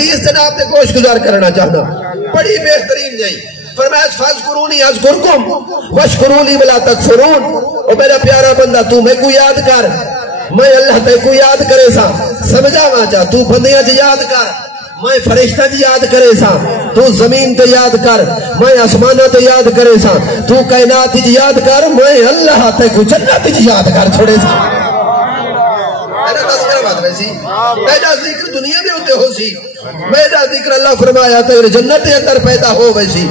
حدیث جناب نے گوش گزار کرنا چاہنا بڑی بہترین جائی فرمایا فاذکرونی اذکرکم واشکرونی ولا تکفرون. او میرا پیارا بندہ تو میں کو یاد کر میں اللہ تے کو یاد کرے سا سمجھا واچا تو بندیاں چ یاد کر میں فرشتہ چ یاد کرے سا تو زمین تے یاد کر میں آسماناں تے یاد کرے سا تو کائنات چ یاد کر میں اللہ تے کو جنت چ یاد کر چھوڑے سا. میرا ذکر دنیا میں ہوتے ہو سی میرا ذکر اللہ فرمایا تیرے جنت کے اندر پیدا ہو ویسی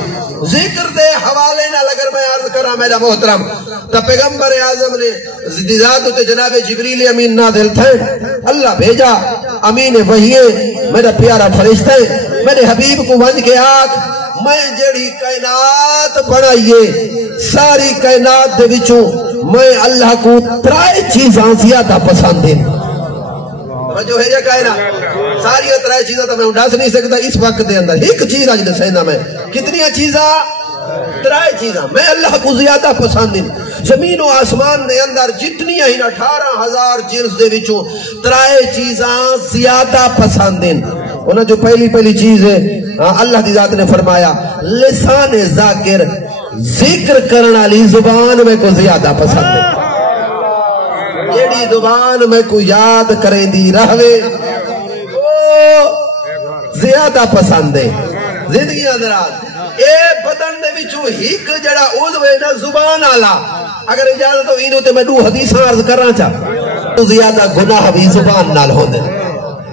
ذکر دے حوالے نہ لگر میں عرض کرا میرا محترم تا پیغمبر اعظم نے ذات تے جناب جبریل امین نازل تھے اللہ بھیجا امین وحی میرا پیارا فرشتہ میرے حبیب کو ونج کے آکھ میں جڑی کائنات بنائیے ساری کائنات دے وچوں میں اللہ کو ترائے چیزاں زیادہ پسند ہیں. جو ہے یہ کائنات ساری ترائے چیزاں تو میں اٹھا نہیں سکتا اس وقت دے اندر ایک چیز آج دسینا میں کتنی چیزاں ترائے چیزاں میں اللہ کو زیادہ پسند ہیں. زمین و آسمان دے اندر جتنی ہیں 18,000 جنس دے وچوں ترائے چیزاں زیادہ پسند ہیں. انہاں جو پہلی چیز ہے اللہ دی ذات نے فرمایا لسان ذاکر ذکر کرنا لی زبان میں کو زیادہ پسند ہے. جیڑی زبان میں کو یاد کریں دی رہوے وہ زیادہ پسند ہے. زندگی اندراز اے بدن دے وچوں ہک جڑا عضو ہے نا زبان آلا اگر اجازت ہو اینو تے میں دو حدیث عرض کرنا چاہ تو زیادہ گناہ بھی زبان نال ہوندے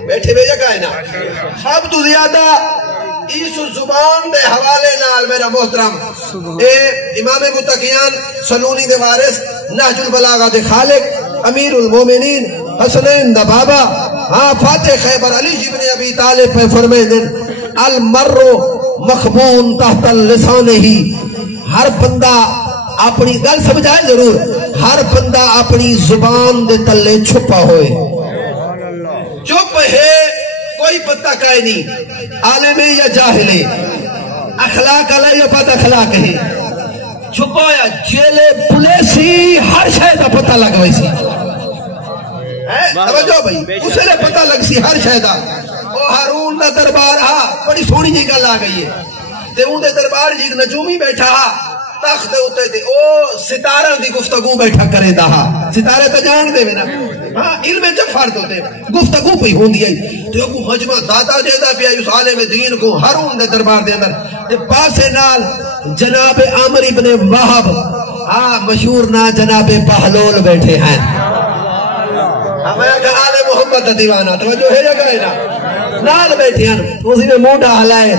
بیٹھے بے جگہ ہے نا سب تو زیادہ اس زبان دے حوالے نال میرا محترم اے امام متقیان سلونی دے وارث نہج البلاغہ دے خالق امیر المومنین حسنین دا بابا ہاں فاتح خیبر علی ابن ابی طالب پہ فرمائے دن المر مخبون تحت اللسان ہی ہر بندہ اپنی گل سمجھائے ضرور ہر بندہ اپنی زبان دے تلے چھپا ہوئے چپ ہے کوئی پتہ کائے نہیں عالم یا جاہل اخلاق علیہ یا بد اخلاق ہے چھپایا جیلے پولیسی ہر شاید پتہ لگ ویسی توجہ بھئی اسے لے پتہ لگ سی ہر شاید او ہارون دا دربار ہا بڑی سونی جی گل آ گئی ہے تے اون دے دربار جی نجومی بیٹھا ہا تخت ہوتے تھے او ستارہ دی گفتگو بیٹھا کرے دا ہا ستارے تو جان دے نا ہاں علم جب فرد ہوتے گفتگو پہ ہوندی ہے تو کو مجمع داتا جیدہ پہ آئی اس عالم دین کو ہارون دے دربار دے اندر تے پاسے نال جناب عمر ابن وہب مشہور نا جناب بہلول بیٹھے ہیں ہمیں کہا آل محمد دیوانہ توجہ ہے جگہ ہے نا نال بیٹھے ہیں اسی میں موڈا حلائے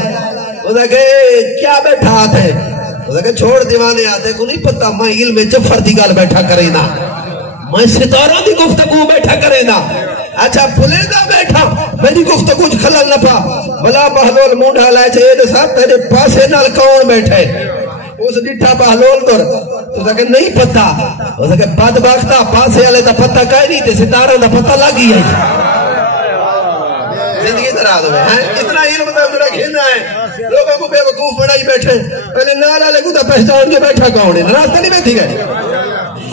وہ کہے کیا بیٹھا آتے وہ کہے چھوڑ دیوانے آتے کو نہیں پتا میں علم جفر دی گال بیٹھا کرے نا میں ستاروں دی گفتگو بیٹھا کرے نا اچھا پھلیدہ بیٹھا میری گفتگو خلل نہ پا بلا بہلول موڈا حلائے چھے یہ ساتھ تیرے پاسے نال کون بیٹھے اس ڈٹھا بہلول دور تو کہے نہیں پتا وہ کہے بدبختہ پاسے والے دا پتہ کائے نہیں تے ستاروں دا پتہ لگی ہے زندگی دراز ہوئے ہیں اتنا علم دا میرا کھینا ہے لوگوں کو بے وقوف بنائی بیٹھے پہلے نالا لگو دا پہچان جو بیٹھا کون ہے راستہ نہیں بیٹھی گئے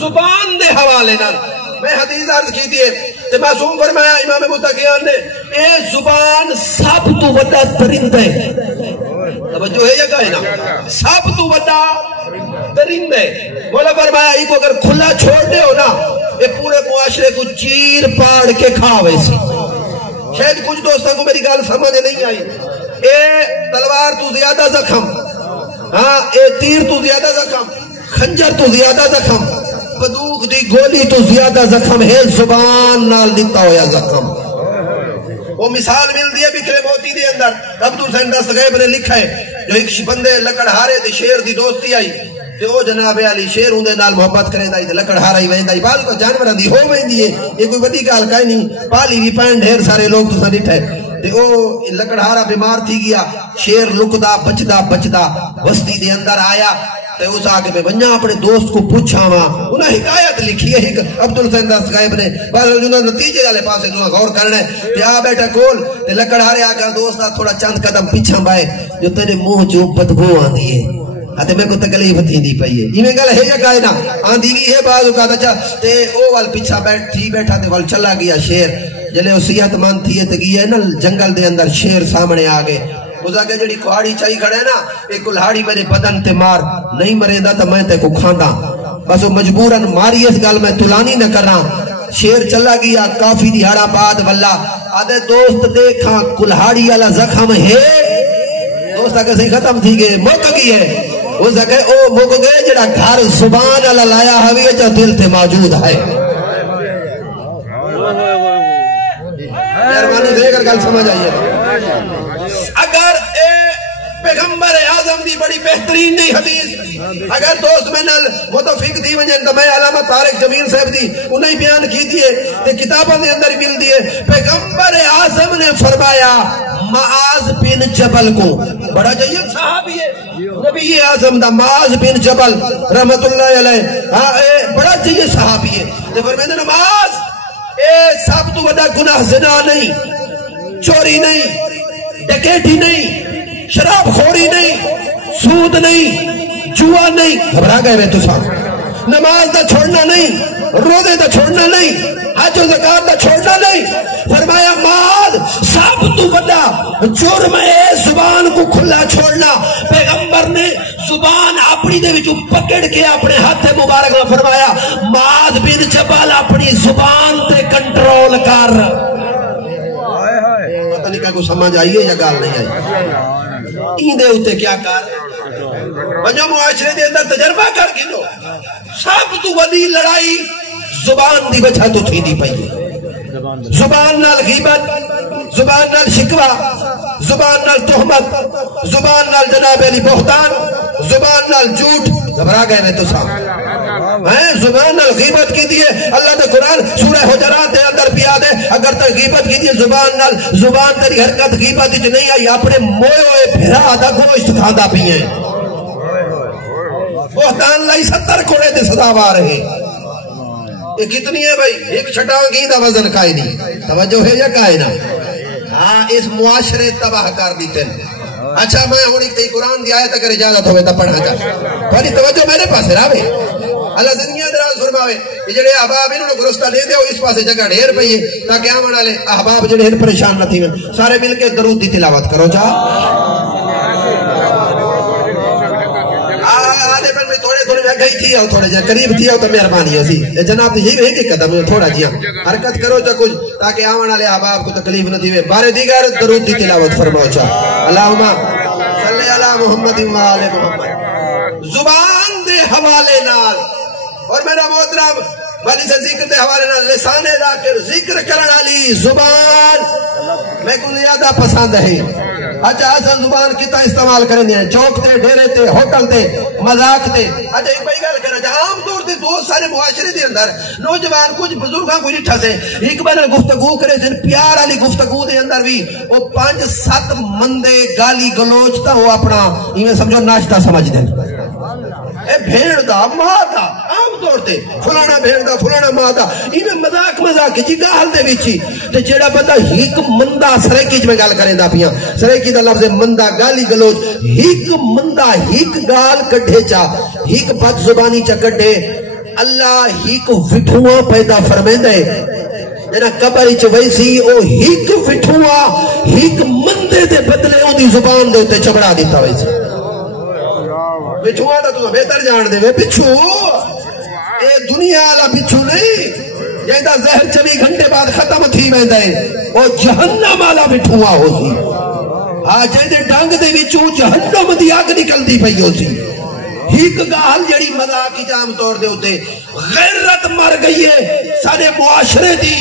زبان دے حوالے نال میں حدیث عرض کی تھی تے معصوم فرمایا امام متقیان نے اے زبان سب تو وڈا درندہ ہے توجہ ہے یا کہے نا سب تو وڈا درندہ ہے مولا فرمایا ای کو اگر کھلا چھوڑ دے ہو نا یہ پورے معاشرے کو چیر پاڑ کے کھاوے سی شاید کچھ دوستوں کو میری گال سمجھ نہیں آئی اے تلوار تو زیادہ زخم ہاں اے تیر تو زیادہ زخم خنجر تو زیادہ زخم بندوق دی گولی تو زیادہ زخم ہے زبان نال دیتا ہویا زخم وہ مثال مل دی ہے بکرے موتی دے اندر عبد الحسین دستغیب نے لکھا ہے جو ایک بندے لکڑ ہارے تے شیر دی دوستی آئی تے او جناب علی شیر ہوندے نال محبت کرے دا تے لکڑ ہارا ہی ویندا ہی بعد کو جانوراں دی ہو ویندی ہے یہ کوئی بڑی گل کائے نہیں پالی بھی پین ڈھیر سارے لوگ تساں ڈٹھے تے او لکڑ ہارا بیمار تھی گیا شیر لکدا بچدا بستی دے اندر آیا تے اس آگے میں ونجا اپنے دوست کو پوچھا وا انہاں حکایت لکھی ہے عبد الحسین دستغیب نے بعد جو نتیجے والے پاسے تو غور کرنا ہے کہ آ بیٹا کول تے لکڑ ہارے آ کر دوست تھوڑا چند قدم پیچھے بائے جو تیرے منہ چوں بدبو آندی ہے آتے میں کو تکلیف تھی پئی ہے یہ گل ہے یا کائے نا آندھی بھی ہے بعض اوقات اچھا تے او وال پیچھا بیٹھی بیٹھا تے وال چلا گیا شیر جلے وصیت مند تھی تے گئی ہے نا جنگل دے اندر شیر سامنے آ گئے اس آگے جڑی کہاڑی چاہی کھڑے نا ایک کلہاڑی میرے بدن تے مار نہیں مرے دا تو میں تے کو کھاندا بس وہ مجبوراً ماری اس گل میں تلانی نہ کرنا شیر چلا گیا کافی دیہڑا بعد واللہ آدھے دوست دیکھاں کلہاڑی والا زخم ہے دوست آگے سے ختم تھی گئے موک گئی ہے اس آگے او موک گئے جڑا گھر زبان والا لایا ہوئے جو دل تے موجود ہے مہربانی دے کر گل سمجھ آئیے اگر پیغمبر اعظم دی بڑی بہترین نہیں حدیث اگر دوست میں نل متفق دی ونجن تو میں علامہ طارق جمیل صاحب دی انہیں بیان کی دیئے کہ کتابوں نے اندر مل دیئے پیغمبر اعظم نے فرمایا معاذ بن جبل کو بڑا جید صحابی ہے نبی اعظم دا معاذ بن جبل رحمت اللہ علیہ بڑا جید صحابی ہے فرمائے معاذ اے سب تو بڑا گناہ زنا نہیں چوری نہیں ڈکیٹی نہیں شراب خوری نہیں سود نہیں جوا نہیں گھبرا گئے میں تو ساتھ نماز دا چھوڑنا نہیں روزے دا چھوڑنا نہیں حج و زکات دا چھوڑنا نہیں فرمایا معاذ سب تو بڑا جرم ہے زبان کو کھلا چھوڑنا پیغمبر نے زبان اپنی دے وچوں پکڑ کے اپنے ہاتھ مبارک میں فرمایا معاذ بن جبل اپنی زبان تے کنٹرول کر پتہ نہیں کو سمجھ آئیے یا گال نہیں آئی این دے ہوتے کیا کار بنجو معاشرے دے اندر تجربہ کر گنو سب تو وڈی لڑائی زبان دی وجہ تو تھی دی پئی زبان نال غیبت زبان نال شکوہ زبان نال تہمت زبان نال جناب علی بہتان زبان نال جھوٹ گھبرا گئے میں تو صاحب زبان نال غیبت کی دیئے اللہ دے قرآن سورہ حجرات دے اندر پیا دے اگر تے غیبت کی دیئے زبان نال زبان تیری حرکت غیبت وچ نہیں آئی اپنے موئے ہوئے بھرا دا گوشت کھاندا پیئے بہتان لائی 70 کوڑے دے صداوار ہے یہ کتنی ہے بھائی ایک چھٹاؤں کی دا وزن کائے نہیں توجہ ہے یا کائے نہ ہاں اس معاشرے تباہ کر دیتے ہیں اچھا میں ہونی کئی قرآن دی آیت اگر اجازت ہوئے تا پڑھا جا تھوڑی توجہ میرے پاس راوے اللہ دنیا دراز فرماوے کہ جڑے احباب انہوں نے گرستہ دے دے اس پاسے جگہ ڈھیر پئیے تاکہ آمن والے احباب جڑے ان پریشان نہ تھی سارے مل کے درود دی تلاوت کرو جا گئی تھی اور تھوڑے جہاں قریب تھی اور تو مہربانی ہے جناب یہی ہے کہ قدم تھوڑا جہاں حرکت کرو چا کچھ تاکہ آمن والے احباب کو تکلیف نہ دیوے بارے دیگر درود دی تلاوت فرماؤ چا اللہم صلی اللہ محمد و آل محمد زبان دے حوالے نال اور میرا محترم والی سے ذکر دے حوالے نال لسان ذاکر ذکر کرن علی زبان میں کو زیادہ پسند ہے اچھا اصل زبان کتا استعمال کریں دیں چوک تے ڈیرے تے ہوٹل تے مذاق تے اچھا ایک بھائی گل کرنا چاہاں عام طور تے بہت سارے معاشرے دے اندر نوجوان کچھ بزرگاں کو نٹھا سے ایک بار گفتگو کرے سن پیار والی گفتگو دے اندر بھی وہ 5-7 مندے گالی گلوچ تا وہ اپنا ایویں سمجھو ناشتہ سمجھ دیں اے بھیڑ دا ماں دا عام طور تے فلانا بھیڑ دا فلانا ماں دا ایویں مذاق جی گال دے وچ تے جیڑا بندہ ہیک مندا سریکی میں گل کریں دا پیاں سریکی دا لفظ مندا گالی گلوچ ہیک مندا ہیک گال کڈھے چا ہیک بد زبانی چا کڈھے اللہ ہیک وٹھواں پیدا فرمیندے جنا قبر وچ ویسی او ہیک وٹھواں ہیک مندے دے بدلے او دی زبان دے اوتے چبڑا دیتا ویسی بچھوا تو بہتر جان دے بچھو اے دنیا والا بچھو نہیں یہ دا زہر 24 گھنٹے بعد ختم تھی ویندا ہے او جہنم والا بچھوا ہو سی ہاں جے ڈنگ دے وچوں جہنم دی اگ نکلدی پئی ہو سی ہیک گال جڑی مذاق کی عام طور دے اوتے غیرت مر گئی ہے سارے معاشرے دی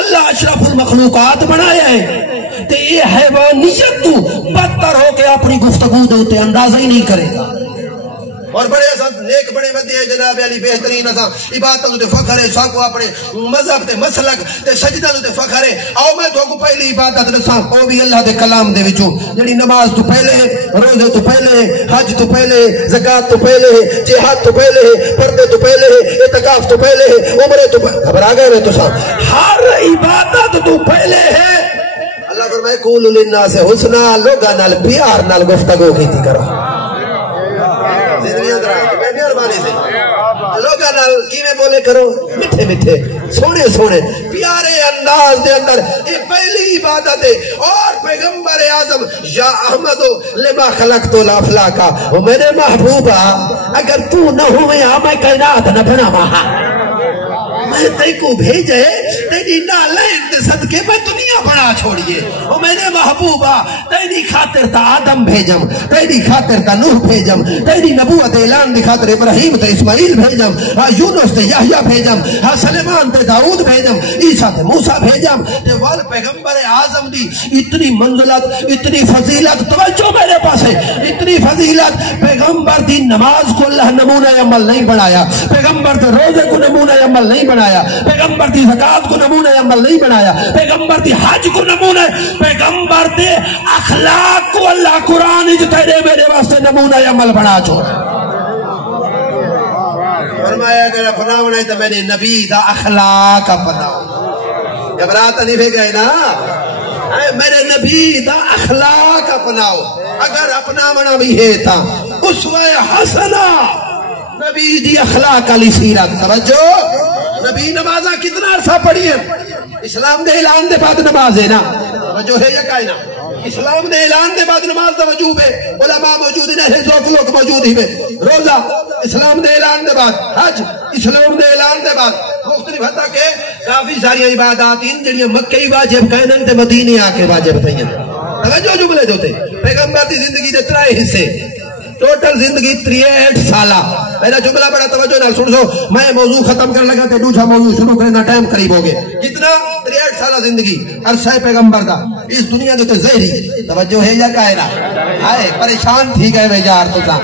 اللہ اشرف المخلوقات بنایا ہے تے یہ حیوانیت تو بدتر ہو کے اپنی گفتگو دے ہوتے اندازہ ہی نہیں کرے گا اور بڑے اساں نیک بڑے ودے ہیں جناب علی بہترین اساں عبادت تے فخر ہے ساکو اپنے مذہب تے مسلک تے سجدہ تے فخر ہے او میں تو کو پہلی عبادت دساں او بھی اللہ دے کلام دے وچوں جڑی نماز تو پہلے روزے تو پہلے حج تو پہلے زکات تو پہلے جہاد تو پہلے پردے تو پہلے اعتکاف تو پہلے عمرے تو گھبرا گئے تو سب ہر عبادت تو پہلے ہے اللہ فرمائے قول للناس حسنا لوگاں نال پیار نال گفتگو کیتی کرو لوگاں نال کیویں بولے کرو میٹھے میٹھے سونے سونے پیارے انداز دے اندر یہ پہلی عبادت ہے. اور پیغمبر اعظم یا احمد لما خلقت الافلاک او میرے محبوبہ اگر تو نہ ہوئے میں کائنات نہ بناواں میں تئی کو بھیجے تیری نالین دے صدقے میں دنیا بنا چھوڑیے. او میرے محبوبہ تیری خاطر تا آدم بھیجم تیری خاطر تا نوح بھیجم تیری نبوت اعلان دی خاطر ابراہیم تے اسماعیل بھیجم یونس تے یحییٰ بھیجم سلیمان تے داؤد بھیجم عیسیٰ تے موسیٰ بھیجم تے وال پیغمبر اعظم دی اتنی منزلت اتنی فضیلت توجہ میرے پاس ہے اتنی فضیلت. پیغمبر دی نماز کو اللہ نمونہ عمل نہیں بنایا پیغمبر تے روزے کو نمونہ عمل نہیں بنایا پیغمبر دی زکات کو نمونہ عمل نہیں بنایا پیغمبر دی حج کو نمونہ پیغمبر دے اخلاق کو اللہ قرآن تیرے میرے واسطے نمونہ عمل بنا چھوڑا. فرمایا اگر اپناونا ہے تو میں نے نبی دا اخلاق اپناؤ. گھبراہٹ نہیں بھی گئے نا میرے نبی دا اخلاق اپناؤ. اگر اپناونا بھی ہے تا اسوہ حسنہ نبی دی اخلاق علی سیرت. توجہ نبی نمازہ کتنا عرصہ پڑھی ہے اسلام دے اعلان دے بعد نماز ہے نا توجہ ہے یا کائنا اسلام دے اعلان دے بعد نماز دا وجوب ہے علماء موجود ہیں ذوق لوگ موجود ہی روزہ اسلام دے اعلان دے بعد حج اسلام دے اعلان دے بعد مختلف حتیٰ کہ کافی ساری عبادات ان جنہیں مکہی واجب کہنے تے مدینے آکے واجب تھیں. توجہ جملے جو تھے پیغمبر دی زندگی دے 3 حصے ٹوٹل زندگی 63 سالہ. پہلا جملہ بڑا توجہ نال سن سو میں موضوع ختم کر لگا تے دوسرا موضوع شروع کرنا ٹائم قریب ہو گئے. کتنا 63 سالہ زندگی عرصہ پیغمبر دا اس دنیا دے تے زہری. توجہ ہے یا کائرہ ہائے پریشان تھی گئے میں یار تو تا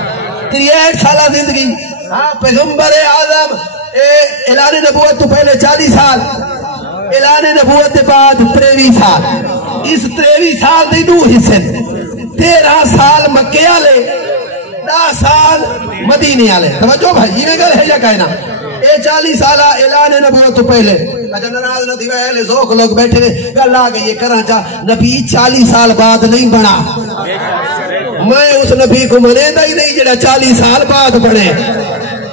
63 سالہ زندگی. ہاں پیغمبر اعظم اعلان نبوت تو پہلے 40 سال اعلان نبوت کے بعد 23 سال. اس 23 سال دے 2 حصے 13 سال مکے والے 10 سال مدینے والے. توجہ بھائی یہ گل ہے یا کہنا اے 40 سالہ اعلان نبوت تو پہلے اچھا ناراض نہ تھی اہل ذوق لوگ بیٹھے گل آ گئی یہ کرنا چاہ نبی 40 سال بعد نہیں بنا. میں اس نبی کو منے دا ہی نہیں جڑا 40 سال بعد بنے.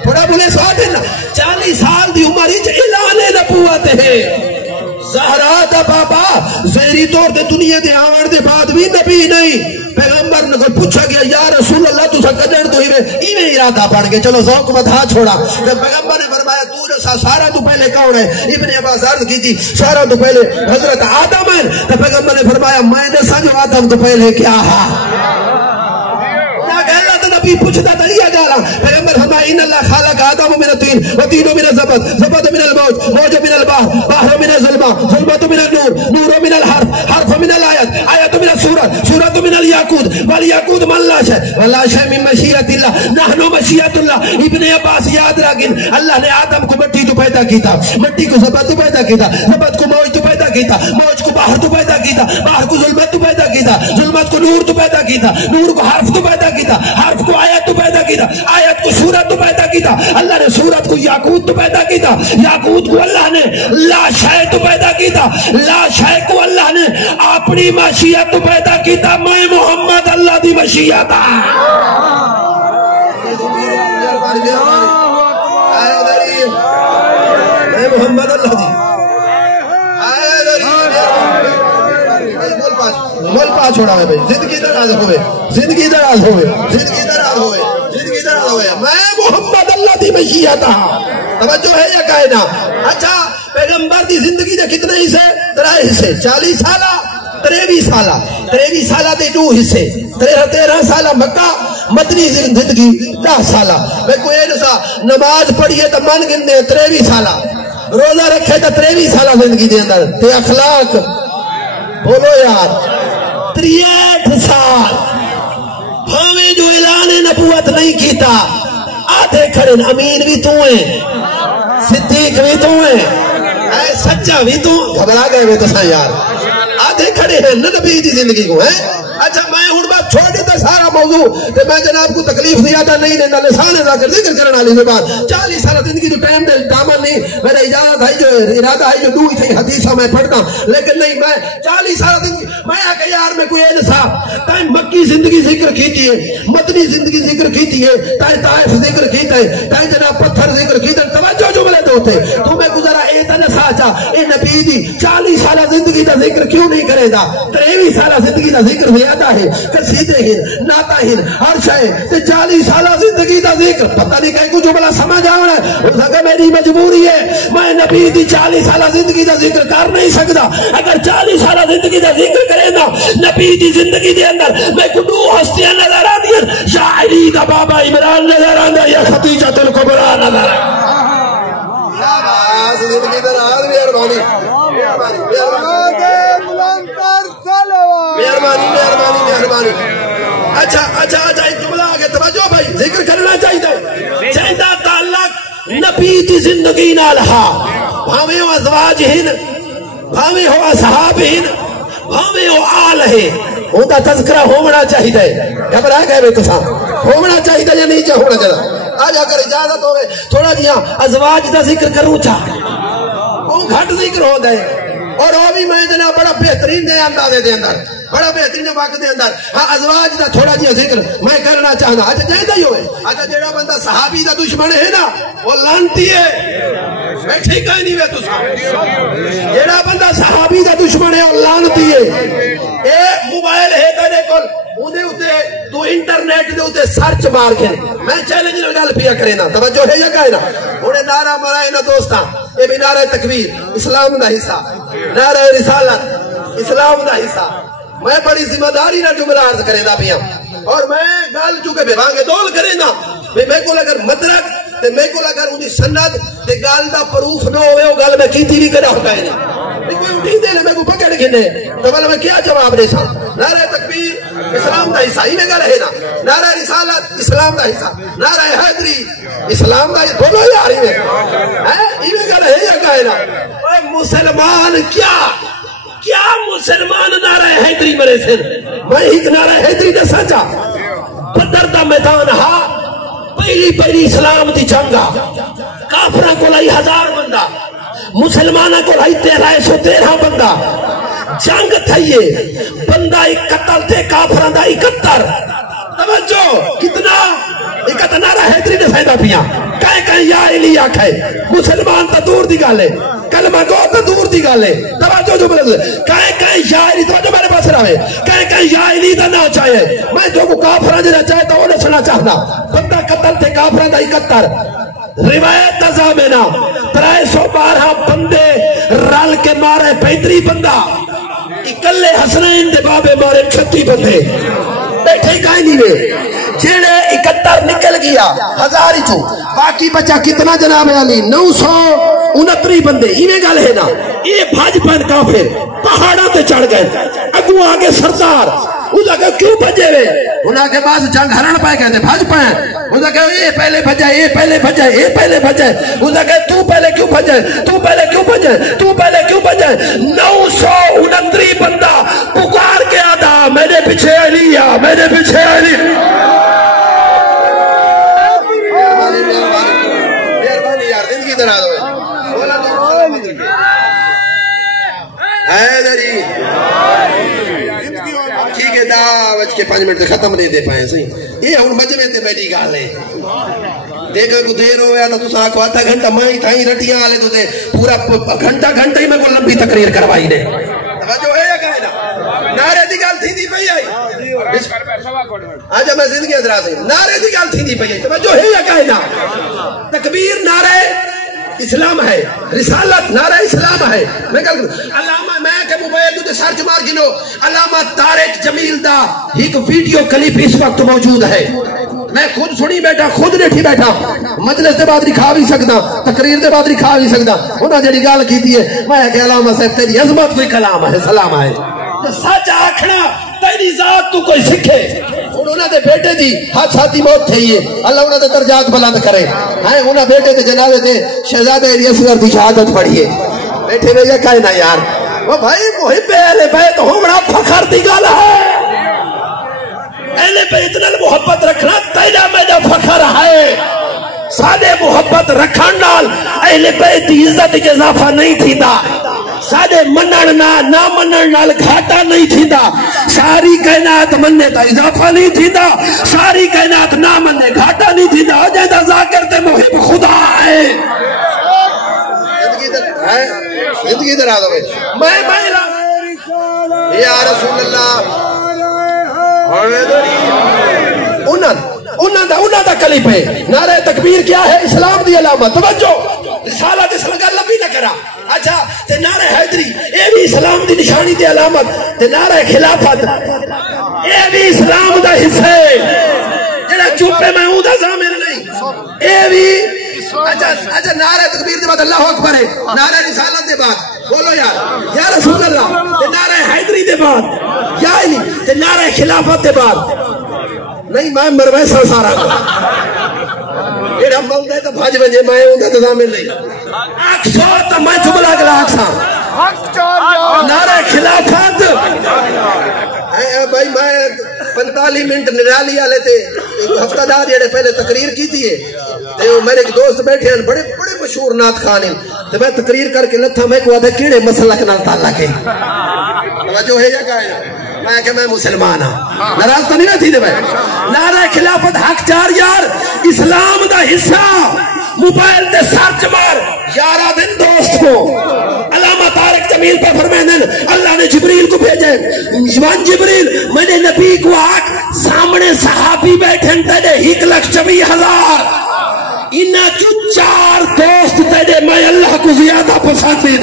تھوڑا بولے سواد ہے نا 40 سال دی عمر وچ اعلان نبوت ہے. زہرا دا بابا زہری طور دے دنیا دے آون دے بعد بھی نبی نہیں. پیغمبر نے کو پوچھا گیا یا رسول اللہ تو سکجن تو ہی ارادہ بن گئے چلو ذوق بتا چھوڑا. پیغمبر نے فرمایا تو جیسا سارا تو پہلے کون ہے. ابن عباس عرض کی تھی سارا تو پہلے حضرت آدم ہے. تو پیغمبر نے فرمایا میں نے سمجھو آدم تو پہلے کیا ہے نبی پوچھتا دلیا جا رہا. پیغمبر فرمایا ان اللہ خالق آدم من الطین وطین من الزبد زبد من الموج موج من البحر بحر من الظلمات ظلمت من النور نور من الحرف حرف من الآیت آیت من السورت سورت من الیاقوت والیاقوت من لا شے ولا شے من مشیت اللہ نحن مشیت اللہ. ابن عباس یاد رکھیں اللہ نے آدم کو مٹی تو پیدا کیتا مٹی کو زبد تو پیدا کیتا زبد کو موج تو پیدا کیتا موج کو بحر تو پیدا کیتا بحر کو ظلمت تو پیدا کیتا ظلمت کو نور تو پیدا کیتا نور کو حرف تو پیدا کیتا حرف کو آیت تو پیدا کیتا آیت کو سورت تو پیدا کیتا اللہ نے سورت کو یاقوت تو پیدا کیتا یاقوت کو اللہ نے لا شے تو پیدا کیتا لا شے کو اللہ نے اپنی مشیت تو پیدا کیتا. میں محمد اللہ دی مشیت میں محمد اللہ دی مل پا چھوڑا ہے بھائی زندگی دراز ہوئے زندگی دراز ہوئے زندگی دراز ہوئے زندگی دراز ہوئے. میں محمد اللہ دی مشیت ہاں. توجہ ہے یا کہنا. اچھا پیغمبر دی زندگی دے کتنے حصے 3 حصے 40 سالہ 23 سالہ دے 2 حصے 13 سالہ مکہ مدنی زندگی 10 سالہ. میں کوئی ایسا نماز پڑھیے تو من گندے 23 سالہ روزہ رکھے تو 23 سالہ زندگی دے اندر تے اخلاق بولو یار 63 سال ہمیں جو اعلان نبوت نہیں کیتا آدھے کھڑے امین بھی تو ہیں صدیق بھی تو ہیں سچا بھی تو گھبرا گئے میں تو سا یار آدھے کھڑے ہیں نبی دی زندگی کو ہیں. اچھا میں ہوں بات چھوڑ دیتا سارا موضوع تے میں جناب کو تکلیف زیادہ نہیں دینا لسان ذکر ذکر کرنے والی زبان 40 سال زندگی جو ٹائم دے دامن نہیں میرا اجازت ہے جو ارادہ ہے جو دو ہی حدیثاں میں پڑھتا لیکن نہیں میں 40 سال زندگی میں کہ یار میں کوئی ایسا تائیں مکی زندگی ذکر کیتی ہے مدنی زندگی ذکر کیتی ہے تائیں طائف ذکر کیتا ہے تائیں جناب پتھر ذکر کیتا ہے توجہ جملے دوتے تو میں گزارا اے تن ساچا اے نبی دی 40 سالہ زندگی دا ذکر کیوں نہیں کرے دا 23 سالہ زندگی دا ذکر زیادہ ہے قصیدے ہیں نعتاں ہیں ہر شے تے 40 سالہ زندگی دا ذکر پتہ نہیں کہیں کو جملہ سمجھ آونا ہے اس کہ میری مجبوری ہے میں نبی دی 40 سالہ زندگی دا ذکر کر نہیں سکتا اگر 40 سالہ زندگی دا ذکر کرے نا نبی دی زندگی دے اندر میں کو دو ہستیاں نظر آدیاں یا علی دا بابا عمران نظر آندا یا خدیجہ الکبریٰ نظر آندا زندگی دا راز مہربانی مہربانی اچھا ایک جملہ آگے توجہ بھائی ذکر کرنا چاہیے چاہیدہ تعلق نبی دی زندگی نال ہا بھاویں ہو ازواج ہن بھاویں ہو اصحاب ہن بھاویں ہو آل ہے ان کا تذکرہ ہونا چاہیے گھبرا گئے بے تساں ہونا چاہیے یا نہیں ہونا چاہیے آج اگر اجازت ہوئے تھوڑا جہاں ازواج دا ذکر کروں چاہ وہ گھٹ ذکر ہو دے اور وہ بھی میں جناب بڑا بہترین دے اندازے دے اندر بڑا بہترین وقت دے اندر ہاں ازواج دا تھوڑا جہاں ذکر میں کرنا چاہنا اچھا جائدہ ہی ہوئے اچھا جیڑا بندہ صحابی دا دشمن ہے نا وہ لانتی ہے میں ٹھیک ہے نہیں میں تو جیڑا بندہ صحابی دا دشمن ہے وہ لانتی ہے اے موبائل ہے تیرے کول اودے اوتے تو انٹرنیٹ دے اوتے سرچ مار کے میں چیلنج نال گل پیا کرے نا توجہ ہے یا کہے نا اونے نعرہ مرائے نا دوستاں اے بھی نعرہ تکبیر اسلام دا حصہ نعرہ رسالت اسلام دا حصہ میں بڑی ذمہ داری نہ جملہ عرض کرے دا پیا اور میں گل چکے بے بانگے دول کرے نا میں کو اگر مدرک تے میں کو اگر اونی سند تے گل دا پروف نہ ہوئے او گل میں کیتی نہیں کرا ہوتا ہے نہیں کوئی اٹھی دے لے میں کو پکڑ گھنے تو بھلا میں کیا جواب دے سا نعرہ تکبیر اسلام دا حصہ ہی میں گل ہے نا نعرہ رسالت اسلام دا حصہ نعرہ حیدری اسلام دا حصہ دونوں ہی آ رہی ہے ہی میں گل ہے یا کہے نا اے مسلمان کیا مسلمان نعرہ حیدری مرے سے میں ایک نعرہ حیدری نے سچا بدر دا میدان ہا پہلی اسلام دی جنگا کافرہ کو لائی 1000 بندہ مسلمانہ کو لائی 1313 بندہ جنگ تھئیے بندہ 71 تھے کافرہ دا 71 توجہ کتنا 71 نعرہ حیدری نے فائدہ پیا کہیں یا علی آکھے مسلمان تا دور دی گالے کلمہ گو تا دور دی گالے توجہ جو بلد کہیں یا علی توجہ میرے پاس رہے کہیں یا علی دا نہ چاہے میں جو کو کافرہ جنہ چاہے تو انہیں سنا چاہنا بندہ قتل تھے کافرہ دا 71 روایت نظامنا 312 بندے رل کے مارے 35 بندہ اکلے حسنین دے بابے مارے 36 بندے بیٹھے کہیں نہیں وے جیڑے 71 نکل گیا 1000 ہی تو باقی بچہ کتنا جناب علی 969 بندے ایویں گل ہے نا یہ بھاج پین کافر پہاڑاں تے چڑھ گئے اگو آگے سردار اس آگے کیوں بھجے ہوئے انہاں کے بعد جنگ ہرن پائے گئے تھے بھاج پائیں اس آگے یہ پہلے بھجا یہ پہلے بھجا یہ پہلے بھجا اس آگے تو پہلے کیوں بھجا تو پہلے کیوں بھجا تو پہلے کیوں بھجا 969 بندہ پکار کے آدھا میرے پیچھے علی میرے پیچھے علی مہربانی یار زندگی دنا دو حیدری ٹھیک ہے 10:05 منٹ ختم نہیں دے پائے صحیح یہ ہن مجمے تے بیٹھی گل ہے دیکھا کو دیر ہویا تو تساں کو آدھا گھنٹہ میں تھائی رٹیاں والے تو تے پورا گھنٹہ ہی میں کو لمبی تقریر کروائی نے توجہ ہے یا کہے نا نعرے دی گل تھی دی پئی آئی آج میں زندگی اعتراض ہے نعرے دی گل تھی دی پئی آئی توجہ ہے یا کہے نا تکبیر نعرے اسلام ہے رسالت نعرہ اسلام ہے میں کہا علامہ میں کہ موبائل دے سرچ مار گنو علامہ طارق جمیل دا ایک ویڈیو کلپ اس وقت موجود ہے میں خود سنی بیٹھا خود نیٹھی بیٹھا مجلس دے بعد دکھا بھی سکتا تقریر دے بعد دکھا بھی سکتا انہاں جڑی گل کیتی ہے میں کہ علامہ صاحب تیری عظمت کوئی کلام ہے سلام ہے سچ آکھنا تیری ذات تو کوئی سکھے انہوں نے بیٹے دی حادثاتی موت تھئی ہے اللہ انہوں نے درجات بلند کرے ہیں انہوں بیٹے تے جنازے تے شہزادہ علی اصغر دی شہادت پڑھی ہے بیٹھے ہوئے یہ کہنا یار وہ بھائی محب اہل بیت ہونا فخر دی گل ہے اہل بیت نال محبت رکھنا تیرا میرا فخر ہے. سادے محبت رکھن نال اہل بیت دی عزت کے اضافہ نہیں تھیندا. سادے منن نہ منن نال گھاٹا نہیں تھیندا. ساری کائنات مننے تا اضافہ نہیں تھیندا. ساری کائنات نہ مننے گھاٹا نہیں تھیندا. جیدا ذاکر تے محب خدا ہے. زندگی دراز ہوئے میں یا رسول اللہ انہاں دا کلپ ہے. نعرہ تکبیر کیا ہے؟ اسلام دی علامت. توجہ رسالت اس لگا لبی نہ کرا. اچھا تے نعرہ حیدری اے بھی اسلام دی نشانی تے علامت. تے نعرہ خلافت اے بھی اسلام دا حصہ ہے. جڑا چوپے میں ہوں دا ضامن نہیں. اے بھی اچھا نعرہ تکبیر دے بعد اللہ اکبر ہے. نعرہ رسالت دے بعد بولو یا رسول اللہ. تے نعرہ حیدری دے بعد یا نہیں. تے نعرہ خلافت دے بعد نہیں میں مروے سا سارا ایڈا مل دے تو بھاج بجے میں ہوں دے تضامن نہیں. اکسو تو میں جملہ گلا اکسا نعرہ خلافت بھائی میں 45 منٹ نرالی آلے تھے. ہفتہ دار جیڑے پہلے تقریر کی تھی میرے ایک دوست بیٹھے ہیں بڑے بڑے مشہور نعت خان ہیں. تو میں تقریر کر کے لتھا میں کو آدھے کیڑے مسلک نال تعلق ہے. توجہ ہے یا کہا ہے میں کہ میں مسلمان ہاں. ناراض تو نہیں رہتی دے میں. نعرہ خلافت حق چار یار اسلام دا حصہ. موبائل تے سرچ مار 11 دن دوست کو علامہ طارق جمیل پہ فرمائیں اللہ نے جبریل کو بھیجے. جوان جبریل میں نے نبی کو آگ سامنے صحابی بیٹھن تیرے 1,24,000 انہا جو 4 دوست تیرے میں اللہ کو زیادہ پسند دیں.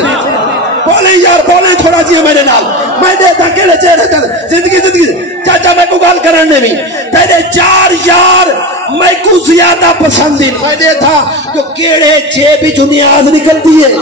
بولیں یار بولیں تھوڑا جی میرے نال. میں دیتا کیلے چہرے کر زندگی چاچا میں کو گال کرنے بھی تیرے 4 یار میں کو زیادہ پسند دیں. میں دیتا کہ کیڑے چے بھی جو نیاز نکلتی ہے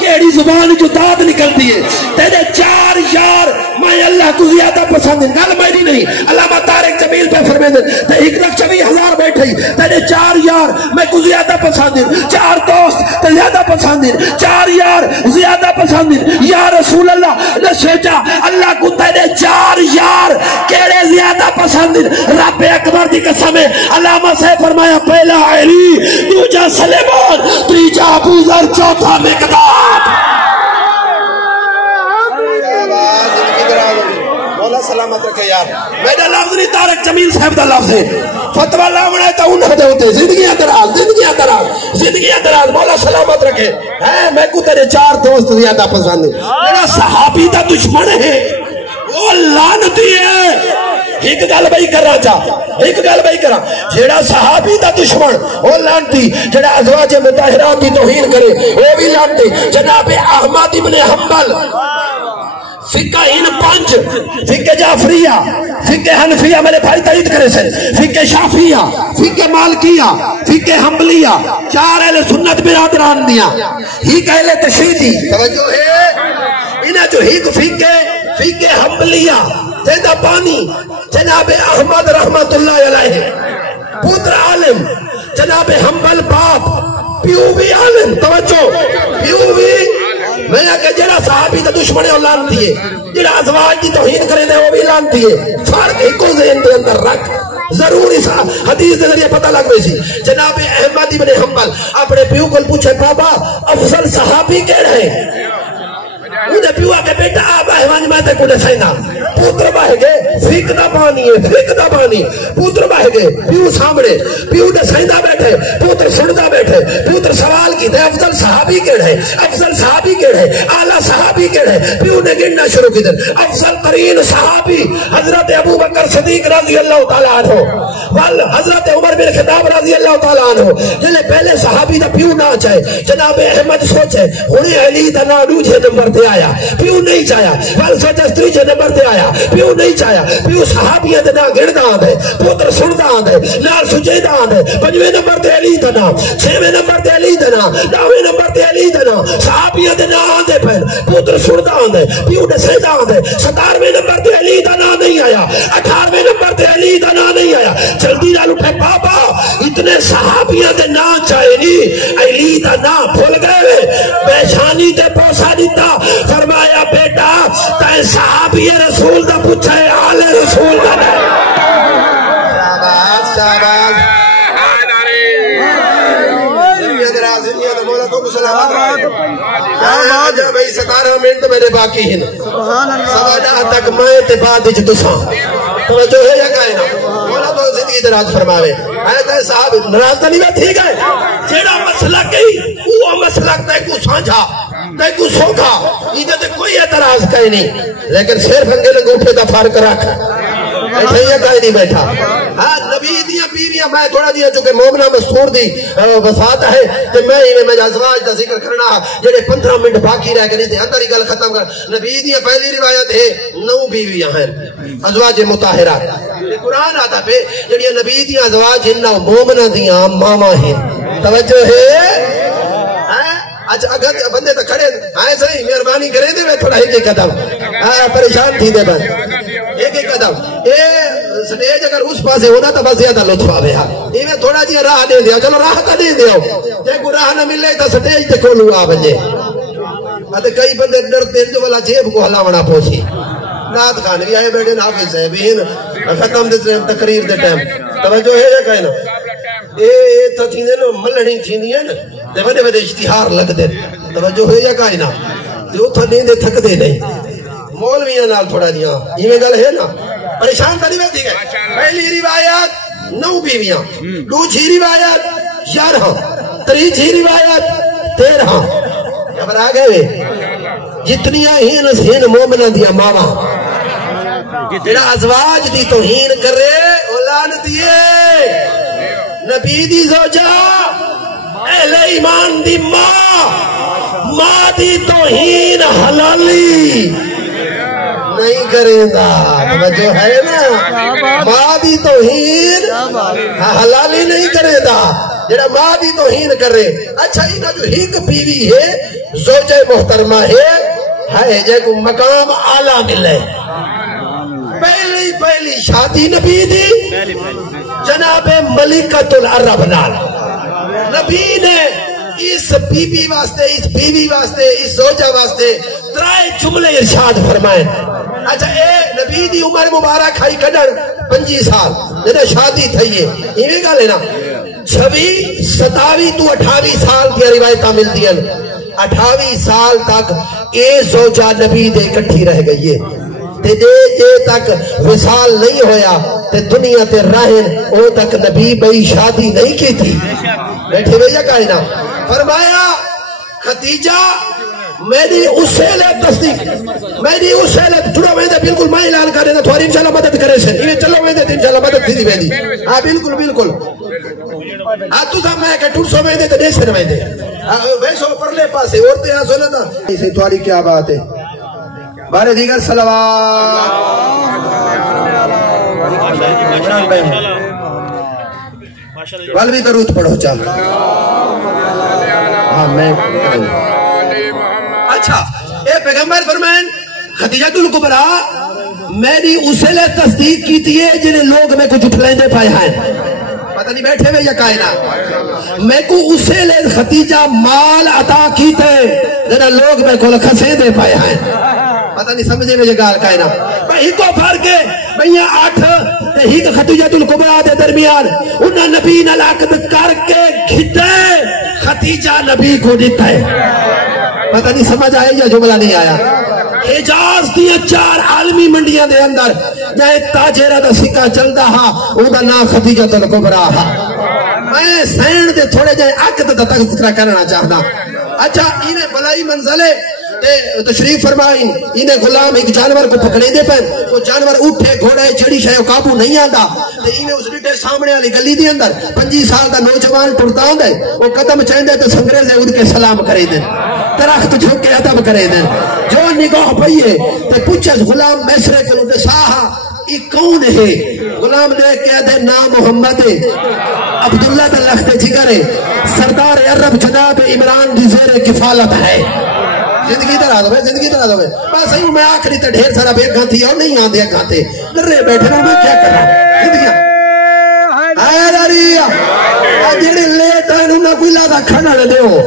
کیڑی زبان جو داد نکلتی ہے. تیرے 4 یار میں اللہ کو زیادہ پسند ہیں. گل میری نہیں علامہ طارق جمیل پہ فرمائیں 1,24,000 بیٹھے تیرے 4 یار میں کو زیادہ پسند ہیں. 4 دوست زیادہ پسند ہیں. 4 یار زیادہ پسند ہیں. یا رسول اللہ نے سوچا اللہ کو تیرے 4 یار کیڑے زیادہ پسند ہیں. رب اکبر دی قسم ہے. علامہ سے فرمایا پہلا علی دوجا سلیمان تیجا ابو ذر چوتھا مقداد. مولا سلامت رکھے یار. میرا لفظ نہیں طارق جمیل صاحب دا لفظ ہے. فتوہ لاؤنا ہے تو انہوں دے ہوتے زندگیاں دراز مولا سلامت رکھے. میں کو تیرے 4 دوست زیادہ پسند ہیں. میرا صحابی دا دشمن ہے وہ لعنتی ہے. ایک گل بھائی کرا جیڑا صحابی دا دشمن وہ لعنتی. جیڑا ازواج مطہرات دی توہین کرے وہ بھی لعنتی. جناب احمد ابن حنبل فقہ ان 5 فقہ جعفریہ فقہ حنفیہ میرے بھائی تائید کرے سے فقہ شافیہ فقہ مالکیہ فقہ حنبلیہ 4 اہل سنت برادران دیا ہی اہل تشیعی. توجہ ہے انہاں جو ہی فقہ حنبلیہ تیدا پانی جناب احمد رحمت اللہ علیہ پوتر عالم جناب حنبل باپ پیو بھی عالم. توجہ پیو بھی میں نے کہا جڑا صحابی دا دشمن ہے وہ لعنتی ہے. جڑا ازواج کی توہین کرے وہ بھی لعنتی ہے. فرق ایک ذہن دے اندر رکھ ضروری سا حدیث دے ذریعے پتہ لگ گئی سی. جناب احمد ابن حنبل اپنے پیو کو پوچھے بابا افضل صحابی کیڑا ہے؟ انہیں پیو آکے بیٹا آپ احوان میں تے کو دسائنا. پوتر باہے گئے فقہ دا بانی پوتر باہے گئے پیو سامنے پیو دسائنا بیٹھے پوتر سندا بیٹھے. پوتر سوال کی دے افضل صحابی کیڑا ہے اعلیٰ صحابی کیڑا ہے؟ پیو نے گننا شروع کی دن افضل ترین صحابی حضرت ابو بکر صدیق رضی اللہ تعالیٰ عنہ حضرت عمر بن خطاب رضی اللہ تعالیٰ عنہ. جلے پہلے صحابی دا پیو نہ چاہے جناب احمد سوچے انہیں علی دا نا دوجے نمبر دے آیا پیو نہیں چاہیا. وال سوچے تیجے نمبر دے آیا پیو نہیں چاہیا. پیو صحابیہ دے نا گڑدا آندے پوتر سندا آندے نال سجیدہ آندے 5ویں نمبر تے علی دا نا 6ویں نمبر تے علی دا نا 9ویں نمبر تے علی دا نا صحابیہ دے نا آندے پھر پوتر سندا آندے پیو دے سجدہ آندے 17ویں نمبر تے علی دا نا نہیں آیا 18ویں نمبر تے علی دا نا نہیں آیا. جلدی نال اٹھے بابا اتنے صحابیہ دے نا چاہے نہیں علی دا نا بھول گئے بیشانی تے پوسا دیتا. فرمایا بیٹا تے صحابی رسول دا پوچھا ہے آل رسول دا. آجا بھئی 17 منٹ میرے باقی ہیں سواجہ تک میں تے بعد اچھ تساں توجہ ہے یا کائنا مولا تو زندگی دراز فرماوے آیت ہے صاحب نراز تا نہیں میں ٹھیک ہے جیڑا مسئلہ کئی وہ مسئلہ تے کو سانجھا تے کو سوکھا ایدھے تے کوئی اعتراض کہیں نہیں لیکن صرف انگے لنگوٹھے دا فارق رکھ ایٹھے یہ کہیں نہیں بیٹھا ہاں نبی دیاں بیویاں میں تھوڑا دیا چونکہ مومنہ مستور دی وفات ہے کہ میں ازواج دا ذکر کرنا جڑے 15 منٹ باقی رہ گئے تھے اندر ہی گل ختم کر نبی دیاں پہلی روایت ہے 9 بیویاں ہیں ازواج مطہرات قرآن آتا پہ جڑی نبی دیاں ازواج ہیں مومنہ دیاں ماما ہیں توجہ ہے اچھا اگر بندے تو کھڑے آئے صحیح مہربانی کریں دے میں تھوڑا ایک قدم پریشان تھی دے بس ایک قدم یہ سٹیج اگر اس پاسے ہونا تو بس زیادہ لطف آوے یہ میں تھوڑا جی راہ دے دیا چلو راہ کا دے دیا جے کوئی راہ نہ ملے تو سٹیج تے کھولو آ بجے کئی بندے ڈرتے جو والا جیب کو ہلاونا پوسی نات خان بھی آئے بیٹھے حافظ ہے بہن ختم دے تقریر دے ٹائم توجہ ہے یا کہنا اے تو تھیندے نا ملڑی تھیندی ہے نا دے وڈے وڈے اشتہار لگ دے توجہ ہے یا کہنا جو تھا نیندے تھک دے نہیں مولویاں نال تھوڑا جیاں یہ میں گل ہے نا پریشان تھا نہیں بیٹھی گئے پہلی روایت 9 بیویاں دوسری روایت 11 تیسری روایت 13 خبر آ گئے جتنیاں ہین مومنہ دیا ماما جڑا ازواج دی توہین کرے لعنتیے نبی دی زوجہ اہل ایمان دی ماں دی توہین حلالی نہیں کریں گا جو ہے نا ماں دی توہین حلالی نہیں کریں گا جڑا ماں دی توہین کرے اچھا انہا جو ایک بیوی ہے زوجہ محترمہ ہے جے کو مقام اعلیٰ ملے پہلی شادی نبی دی جناب ملکۃ العرب نال نبی نے اس بیوی واسطے اس زوجہ واسطے 3 جملے ارشاد فرمائے اچھا اے نبی دی عمر مبارک کھائی کڈڑ 25 سال جنہیں شادی تھئیے یہ گا لینا 26 27 تو 28 سال کی روایتہ ملتی ہیں 28 سال تک اے زوجہ نبی دے کٹھی رہ گئی ہے تے جے تک وصال نہیں ہویا تے دنیا تے رہن او تک نبی بھئی شادی نہیں کی تھی بیٹھے بھئیہ کائنا فرمایا خدیجہ میری اسیلے تصدیق میری اسیلے جڑو میں دے بالکل میں اعلان کرے نا تھوڑی انشاءاللہ مدد کرے سے یہ چلو میں دے انشاءاللہ مدد تھی دی میں دی ہاں بالکل ہاں تو سا میں کہ ٹوٹ سو میں دے تو دیسے میں دے ویسو پرلے پاسے عورتیں ہاں سولے نا اسے تواری کیا بات ہے بارے دیگر صلوات والوی درود پڑھو چاہ اچھا اے پیغمبر فرمائن خدیجہ الکبریٰ میری اسے لے تصدیق کی تھی جنہیں لوگ میں کچھ اٹھلیں دے پائے ہیں پتہ نہیں بیٹھے ہوئے یا کائنا میں کو اسے لے خدیجہ مال عطا کی تھے جنہیں لوگ میں کو لکھسیں دے پائے ہیں پتہ نہیں سمجھے میں یہ گال کائنا ہی کو فرق ہے بھئیاں 8 ہی خدیجہ الکبریٰ دے درمیان انہاں نبی نلاقت کر کے گھٹے خدیجہ نبی کو دیتا ہے پتہ نہیں سمجھ آئے یا جملہ نہیں آیا حجاز دیا 4 عالمی منڈیاں دے اندر جائے تاجرہ دا سکہ چلتا ہا او دا نا خدیجہ الکبریٰ ہا میں سین دے تھوڑے جائے عقد دا تذکرہ کرنا چاہنا اچھا انہیں بلائی منزلے تشریف فرمائیں انہیں غلام ایک جانور کو پکڑے دے پر وہ جانور اٹھے گھوڑے چڑی شاہ قابو نہیں آتا انہیں اس ریٹے سامنے والی گلی دی اندر 25 سال دا نوجوان ٹرتا ہوں دے وہ قدم چاہیں دے تو سنگرے سے ان کے سلام کرے دیں درخت جھوک کے ادب کرے دیں جو نگاہ پئیے تو پوچھے غلام میسرے کے لوٹے ساہا یہ کون ہے غلام نے کہا دے نام محمد عبداللہ دا لخت جگر سردار عرب جناب عمران دی زیر کفالت ہے زندگی دراز ہوئے بس ہی میں آخری تے ڈھیر سارا بے گھان تھی اور نہیں آن دیا گھانتے نرے بیٹھے نا میں کیا کر رہا ہوں زندگیاں آیا راریا جیڑے لیٹ آئے انہوں کوئی لادا کھڑا لے ہو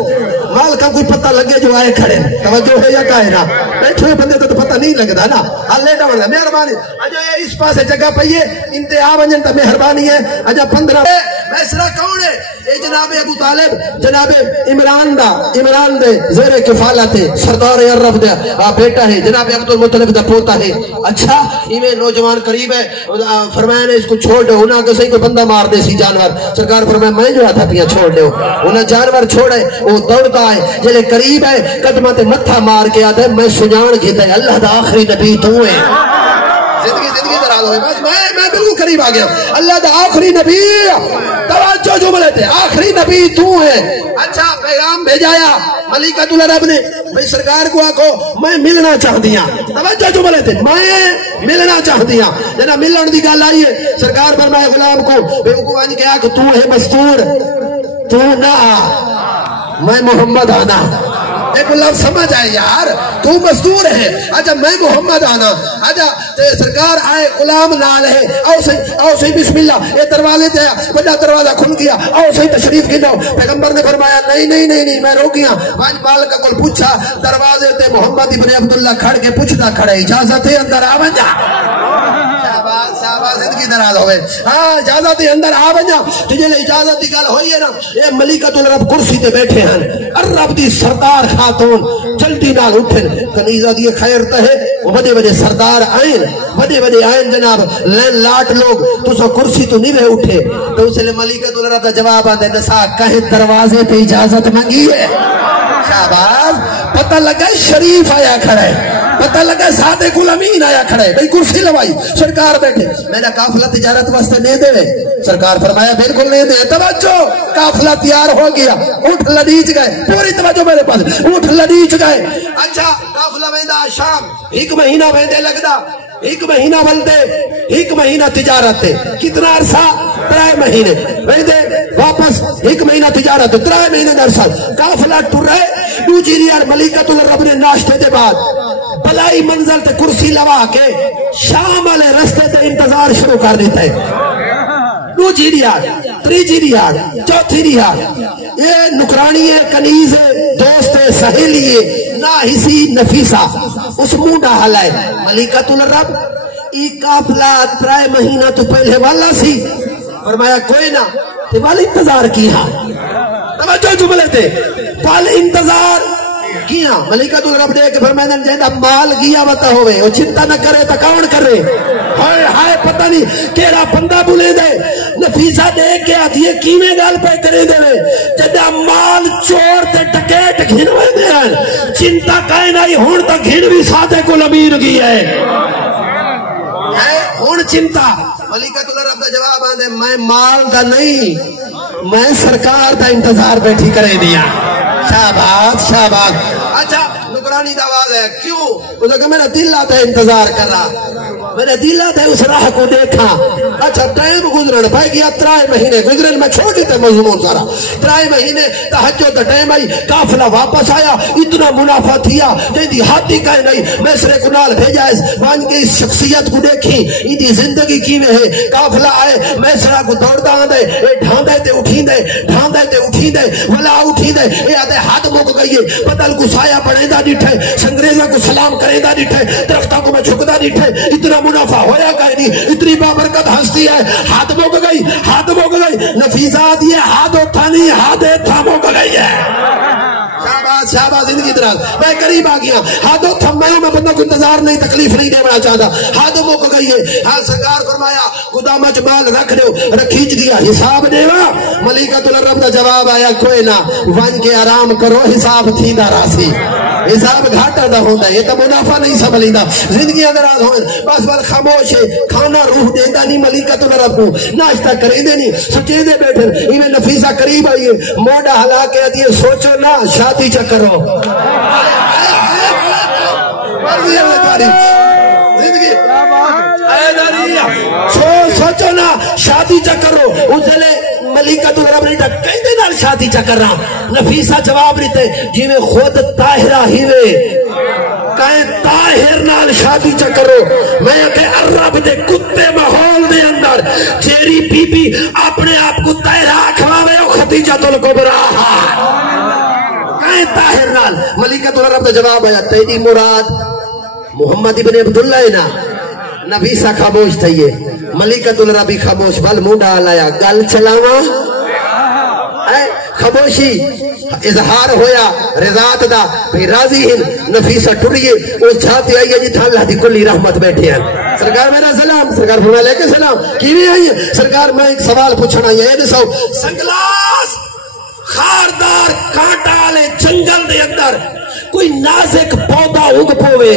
مال کا کوئی پتہ لگے جو آئے کھڑے توجہ ہے یا کہے نا بیٹھے بندے تو پتہ نہیں لگتا نا لیٹا بندہ مہربانی اجا اس پاسے جگہ پئیے انتہا ونجن تا مہربانی ہے اجا 15 میسرہ کون ہے؟ اے جناب ابو طالب جناب عمران دے زیر کفالت سردار عرب دے بیٹا ہے، جناب عبد المطلب دا پوتا ہے. اچھا ایویں نوجوان قریب ہے، فرمایا نے اس کو چھوڑ دو. انہاں کسے کوئی بندہ مار دے سی جانور، سرکار فرمایا میں جو ہاتھ پیا چھوڑ دو. انہاں جانور چھوڑے، وہ دوڑتا ہے جلے قریب ہے قدمہ تے متھا مار کے آتا ہے میں سجان کیتا ہے اللہ دا آخری نبی تو ہے. زندگی دراز ہوئے، بس میں بالکل قریب آ گیا. اللہ دا آخری نبی، توجہ جملے تھے، آخری نبی تو ہے. اچھا پیغام بھیجایا ملکۃ العرب نے، بھئی سرکار کو آکھو میں ملنا چاہتی ہاں. توجہ جملے تھے، میں ملنا چاہتی ہاں. جنا ملن دی گل آئی ہے، سرکار فرمایا غلام کو بے وقوف ان کے آکھ تو ہے مستور، تو نہ میں محمد آنا. ایک لفظ سمجھ آئے یار، تو مزدور ہے. اچھا میں محمد آنا. اچھا سرکار آئے غلام نال ہے، آؤ صحیح بسم اللہ. یہ دروازے تے بڑا دروازہ کھل گیا، آؤ صحیح تشریف کی لو. پیغمبر نے فرمایا نہیں میں رو گیا. وانج مالک کو پوچھا دروازے تے محمد ابن عبداللہ کھڑ کے پوچھتا کھڑے اجازت ہے اندر آ ونجا. زندگی دراز ہوئے، ہاں اجازت اندر آ ونجا. تجھے اجازت کی گل ہوئی ہے نا. یہ ملکۃ العرب کرسی تے بیٹھے ہیں، عرب دی سردار خاتون جلدی نال اٹھن کنیزہ دیے خیر تہے بڑے بڑے سردار آئین، بڑے بڑے آئین جناب لین لاٹ لوگ تو سو کرسی تو نہیں رہے اٹھے. تو اس نے ملکۃ العرب کا جواب آدھے نسا کہیں دروازے پہ اجازت مانگی ہے. شہباز پتہ لگا شریف آیا کھڑے، پتہ لگا صادق الامین آیا کھڑے. بھئی کرسی لوائی سرکار بیٹھے. میں نے قافلہ تجارت واسطے نہیں دے. سرکار فرمایا بالکل نہیں دے. توجہ قافلہ تیار ہو گیا، اٹھ لڑیچ گئے. پوری توجہ میرے پاس، اٹھ لڑیچ گئے. اچھا قافلہ ویندا شام، ایک مہینہ ویندے لگدا، ایک مہینہ بلدے، ایک مہینہ تجارت ہے. کتنا عرصہ؟ 3 مہینے ویندے واپس. ایک مہینہ تجارت، 3 مہینے عرصہ. قافلہ ٹر رہے دوجی ریال ملکۃ العرب نے ناشتے دے بعد بلائی منزل تے کرسی لوا کے شام والے رستے تے انتظار شروع کر دیتا ہے. دوجی ریال، تیجی ریال، چوتھی ریال. یہ نکرانی ہے، کنیز ہے، دوست ہے، سہیلی ہے، ناحسی نفیسہ. اس منڈا حال ہے ملکۃ العرب. ایک قافلہ 3 مہینہ تو پہلے والا سی. فرمایا کوئی نہ تے والا انتظار کیا. توجہ جملے تھے، والا انتظار کیا. ملکۃ العرب دے کے فرمایا جہاں مال گیا بتا ہوئے وہ چنتا نہ کرے تو کون کرے. ہائے ہائے پتہ نہیں کیڑا بندہ بلے دے نفیسہ دے کے آتی ہے کیویں گل پہ کرے دے. جدا مال چور تے ٹکیٹ گھنوے دے ہیں چنتا کائیں نہیں ہون تا گھن بھی صادق الامین کی ہے. ہون چنتا. ملکۃ العرب دا جواب آندے میں مال دا نہیں میں سرکار دا انتظار بیٹھی کرے دیا. شاباش شاباش. اچھا نکرانی دا آواز ہے کیوں؟ اس نے کہا میرا دل آتا ہے انتظار کر رہا، میرے دل آتا ہے اس راہ کو دیکھا. اچھا ٹائم گزرن پائے گیا 3 مہینے گزرن میں چھوڑ دیتے مضمون سارا. 3 مہینے تہجد دا ٹائم آئی، قافلہ واپس آیا. اتنا منافع تھیا جیندی ہاتھی کہیں نہیں. میسرے کنال بھیجا اس وان کے اس شخصیت کو دیکھی ایدی زندگی کیویں ہے. قافلہ آئے میسرہ کو دوڑدا آندے اے ڈھاندے تے اٹھیندے، ڈھاندے تے اٹھیندے ولا اٹھیندے. اے آدھے ہاتھ مک گئی ہے، بدل کو سایہ پڑھیندا ڈٹھے، سنگریزہ کو سلام کریندا ڈٹھے، درختہ کو میں چھکدا ڈٹھے. اتنا منافع ہویا کہیں نہیں، اتنی بابرکت ہستی ہے. ہاتھ مک گئی، ہاتھ مک گئی. نفیسہ دیئے ہاتھ اٹھا نہیں، ہاتھ تھا مک گئی ہے. شاباش شاباش. زندگی دراز. میں قریب آ گیا، ہاتھوں تھمائیوں میں بندہ کو انتظار نہیں، تکلیف نہیں دینا چاہتا. ہاتھ مک گئی ہے. ہاں سرکار فرمایا گدامہ چ مال رکھ دیو، رکھیچ دیا حساب دیوا. ملکۃ العرب کا جواب آیا کوئی نہ ون کے آرام کرو حساب تھی دا راسی. حساب گھاٹا دا ہوتا ہے، یہ تو منافع نہیں سنبھلیندہ. زندگی دراز ہوئے بس بل خاموش ہے. کھانا روح دیندہ نہیں ملکۃ العرب کو، ناشتہ کریندے نہیں، سچیدے بیٹھے. انہیں نفیسہ قریب آئیے، موڈا ہلا کے آتی ہے سوچو نہ شادی چکرو. زندگی سوچو نا شادی چکرو. اس لئے ملکۃ العرب نہیں تھا کہیں نال شادی چکر رہا. نفیسہ جواب نہیں تے جی میں خود طاہرہ ہی وے کہیں طاہر نال شادی چکرو. میں کہ عرب دے کتے ماحول دے اندر جیری بی بی اپنے آپ کو طاہرہ کھواوے او خدیجہ الکبریٰ کہیں طاہر نال. ملکۃ العرب کا جواب آیا تیری مراد محمد ابن عبداللہ نا نفیسہ خاموش تھئیے ملکۃ الربی خاموش بل موڈا لایا گل چلاوا خاموشی اظہار ہویا رضات دا بھی راضی ہیں نفیسہ ٹریے اس چھاتے آئیے جی تھا اللہ دی کلی رحمت بیٹھے ہیں سرکار میرا سلام سرکار فرمائے لے کے سلام کیویں آئیے سرکار میں ایک سوال پوچھنا یہ دسو سنگلاس خاردار کانٹا لے جنگل دے اندر کوئی نازک پودا اگ پوے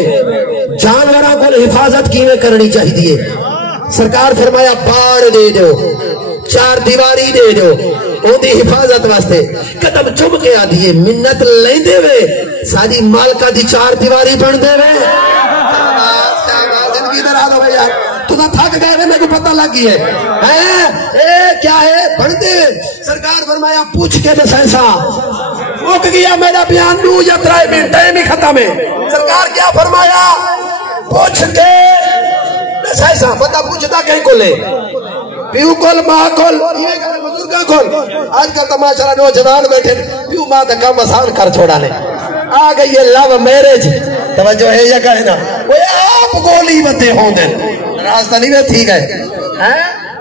جانوراں کو حفاظت کیویں کرنی چاہیے سرکار فرمایا باڑ دے دو چار دیواری دے دو اودی حفاظت واسطے قدم چم کے آدھیے منت لیں دے وے ساری مالکہ دی چار دیواری بن دے وے زندگی در آدھو بھئی یار تو تھا تھک گئے وے میں کو پتہ لگی ہے کیا ہے بن دے سرکار فرمایا پوچھ کے دس ایسا مک گیا میرا بیان نو یا ترائے منٹ ٹائم ہی ختم ہے سرکار کیا فرمایا پوچھ کے دس ایسا پتہ پوچھتا کہیں کو لے پیو کول ماں کول بزرگاں کول آج کل تماشا نوجوان بیٹھے پیو ماں دا کام آسان کر چھوڑا لے آ گئی یہ لو میرج توجہ ہے یا کہنا وہ آپ گولی بتے ہوں دے راستہ نہیں میں ٹھیک ہے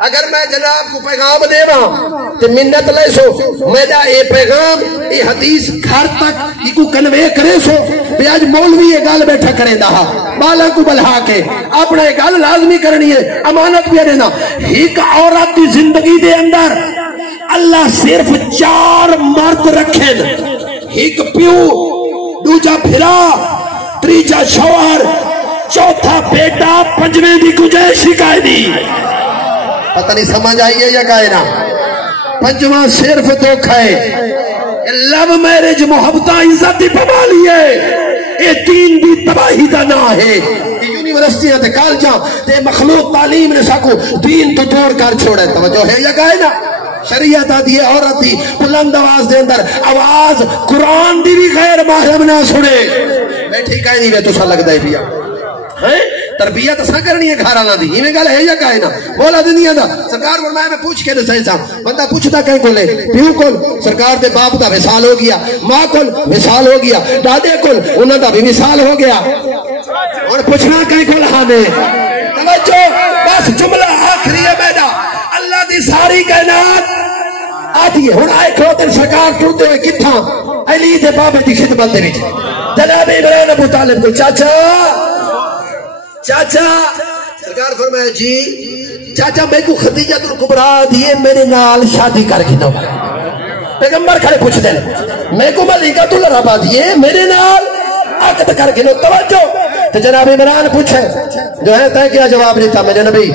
اگر میں جناب کو پیغام دے رہا تو منت لے سو میرا یہ پیغام یہ حدیث گھر تک یہ کو کنوے کرے سو بھی آج مولوی یہ گال بیٹھا کریں دہا بالا کو بلہا کے اپنا یہ گال لازمی کرنی ہے امانت بھی دینا ایک عورت کی زندگی دے اندر اللہ صرف 4 مرد رکھیں ایک پیو دوجا پھرا تریجا شوہر چوتھا بیٹا پنجویں دی گنجائش شکایت دی پتہ نہیں سمجھ آئیے یا کہنا پنجواں صرف دھوکھا ہے لو میرج محبتہ عزت دی پمالی ہے یہ دین دی تباہی دا نا ہے یونیورسٹیاں تے کالجاں تے مخلوق تعلیم نے ساکو دین تو دور کر چھوڑے توجہ ہے یا کہنا شریعت آدھی ہے عورت دی بلند آواز دے اندر آواز قرآن دی بھی غیر محرم نہ سنے میں ٹھیک ہے نہیں میں تو سا لگ دائی بیا تربیت اسا کرنی ہے گھرانا دی ہی میں گل ہے یا کہنا مولا دنیا دا سرکار فرمایا میں پوچھ کے دے سائنسا بندہ پوچھتا کہیں کو لے پیو کول سرکار دے باپ دا وصال ہو گیا ماں کول وصال ہو گیا دادے کول انہاں دا بھی وصال ہو گیا اور پوچھنا کہیں کو لہانے توجہ بس جملہ آخری ہے میرا اللہ دی ساری کائنات آتی ہے ہن آئے کھوتن سرکار ٹوٹے ہوئے کتھاں علی دے بابے دی خدمت دے وچ جناب عمران ابو طالب کو چاچا سرکار فرمایا جی چاچا میں کو خدیجہ الکبریٰ دیئے میرے نال شادی کر کے دو پیغمبر کھڑے پوچھ دیں میں کو ملکۃ الربا دیئے میرے نال عقد کر کے دو توجہ تو جناب عمران پوچھے جو ہے تھا کیا جواب نہیں تھا میرے نبی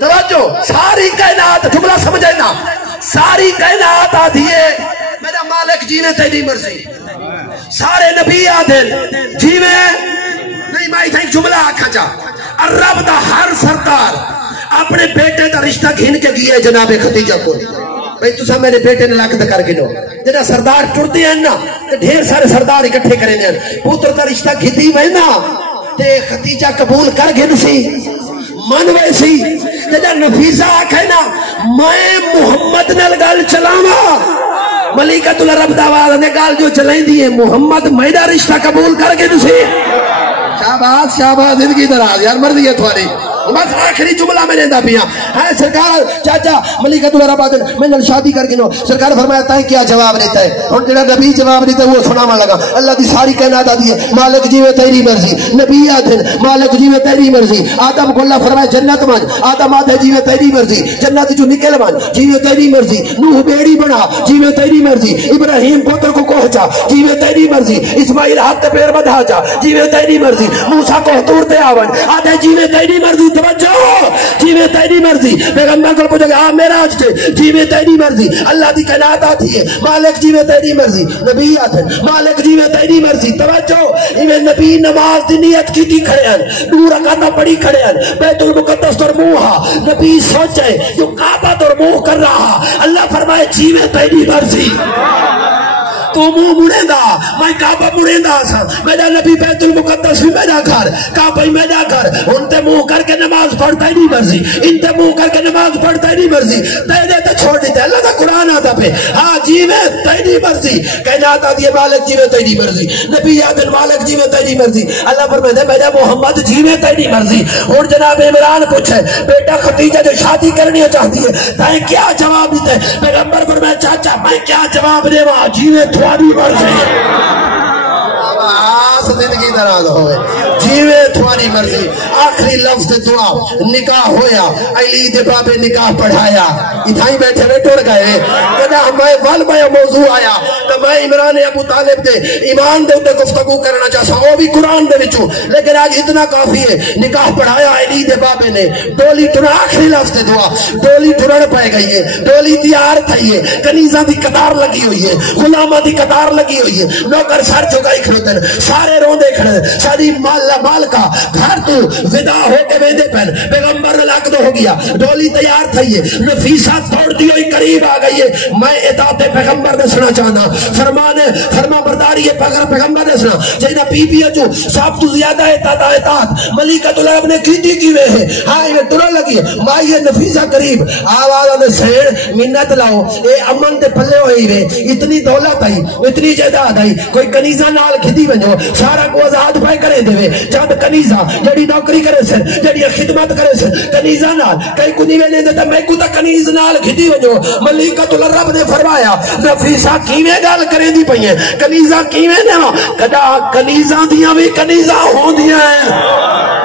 توجہ ساری کائنات جملہ سمجھے نا ساری کائنات آدھی ہے میرا مالک جی میں تیری مرضی سارے نبی آدھن جی میں نہیں میں ایک جملہ آکھا جا رب دا ہر سردار اپنے بیٹے دا رشتہ گھن کے گیا جناب خدیجہ کو بھئی تو سا میرے بیٹے نے لاکھ کر کے دو جنہا سردار ٹرتے ہیں نا ڈھیر سارے سردار اکٹھے کریں گے پوتر دا رشتہ گھتی ہوئے نا تے خدیجہ قبول کر گھن سی من ویسی جنہا نفیسہ آکھے نا میں محمد نل گال چلاما ملکۃ العرب دعوال نے گال جو چلائیں دیئے محمد میرا رشتہ قبول کر گھن سی شاباز شاباز زندگی دراز یار مرضی ہے تھوڑی بس آخری جملہ میں رہتا پیا ہے سرکار چاچا ملکۃ العرب میں نے شادی کر کے نو سرکار فرمایا تائیں کیا جواب دیتا ہے اور جڑا نبی جواب دیتا ہے وہ سناما لگا اللہ دی ساری کائنات آتی ہے مالک جی میں تیری مرضی نبی آدھن مالک جی میں تیری مرضی آدم کو اللہ فرمایا جنت مان آدم آدھے جی میں تیری مرضی جنت جو نکل مان جی میں تیری مرضی نوح بیڑی بنا جی میں تیری مرضی ابراہیم پتر کو کوہچا جی میں تیری مرضی اسماعیل ہاتھ پیر بدھا جا جی میں تیری مرضی موسیٰ کو حتور تے آون آدھے جی میں تیری مرضی توجہ جی میں تیری مرضی پیغمبر کو پوچھا کہ میرا آج تے جی میں تیری مرضی اللہ دی کائنات آتی ہے مالک جی میں تیری مرضی نبی آتے مالک جی میں تیری مرضی توجہ ایویں نبی نماز دی نیت کی تھی کھڑے ہیں 2 رکعتاں پڑھی کھڑے ہیں بیت المقدس اور موہا نبی سوچے جو کعبہ اور موہ کر رہا اللہ فرمائے جی میں تیری مرضی تو منہ مڑے دا میں کعبہ مڑے دا سا میرا نبی بیت المقدس بھی میرا گھر کعبہ ہی میرا گھر ان تے منہ کر کے نماز پڑھتا ہی نہیں مرضی ان تے منہ کر کے نماز پڑھتا ہی نہیں مرضی تیرے تے چھوڑ دیتے اللہ کا قرآن آتا پہ ہاں جیوے تیری مرضی کائنات آتی ہے مالک جیوے تیری مرضی نبی آدن مالک جیوے تیری مرضی اللہ فرماتے ہیں میرا محمد جیوے تیری مرضی اور جناب عمران پوچھے بیٹا خدیجہ جو شادی کرنی چاہتی ہے تائیں کیا جواب دیتے ہیں پیغمبر فرمایا چاچا میں کیا جواب دے وہاں جیوے تھوڑی مرضی زندگی دراز ہوئے جیوے تھوڑی مرضی آخری لفظ دعا نکاح ہویا علی دے بابے نکاح پڑھایا ادھائی بیٹھے رہے ٹوڑ گئے کہنا ہمیں والبہ موضوع آیا تو میں عمران ابو طالب دے ایمان دے اندے گفتگو کرنا چاہتا وہ بھی قرآن دے وچوں لیکن آج اتنا کافی ہے نکاح پڑھایا علی دے بابے نے ڈولی ٹھنا آخری لفظ دعا ڈولی ٹھنڑ پائے گئی ہے ڈولی تیار تھئی ہے کنیزہ دی قطار لگی ہوئی ہے غلامہ دی قطار لگی ہوئی ہے نوکر سر چکائی کھڑوتے ہیں سارے روندے کھڑے ساری مال کا گھر تو ودا ہو کے ویندے پہن پیغمبر لاکھ دو ہو گیا ڈولی تیار تھئی ہے نفیسہ توڑ دی ہوئی قریب آ گئی ہے میں اطاعت پیغمبر دسنا چاہنا فرما برداری پیغمبر دسنا جینا پی پی جو سب تو زیادہ اطاعت ملکۃ العرب نے کیتی کیوے ہے ہاں یہ ڈرو لگی ہے مائی نفیسہ قریب آواز آنے سیڑ منت لاؤ اے امن تے پھلے ہوئی وے اتنی دولت آئی اتنی جائیداد آئی کوئی کنیزہ نال کھدی ونجو سارا کو آزاد پائے کرے دے چند کنیزہ جڑی نوکری کرے سے جڑی خدمت کرے سے کنیزہ نال کئی کنی ویلے دے میں کو تا کنیز نال کھدی ونجو ملکۃ العرب نے فرمایا نفیسہ کیویں گل کرے دی پئی ہے کنیزہ کیویں نے کدا کنیزاں دیاں بھی کنیزاں ہوندیاں ہیں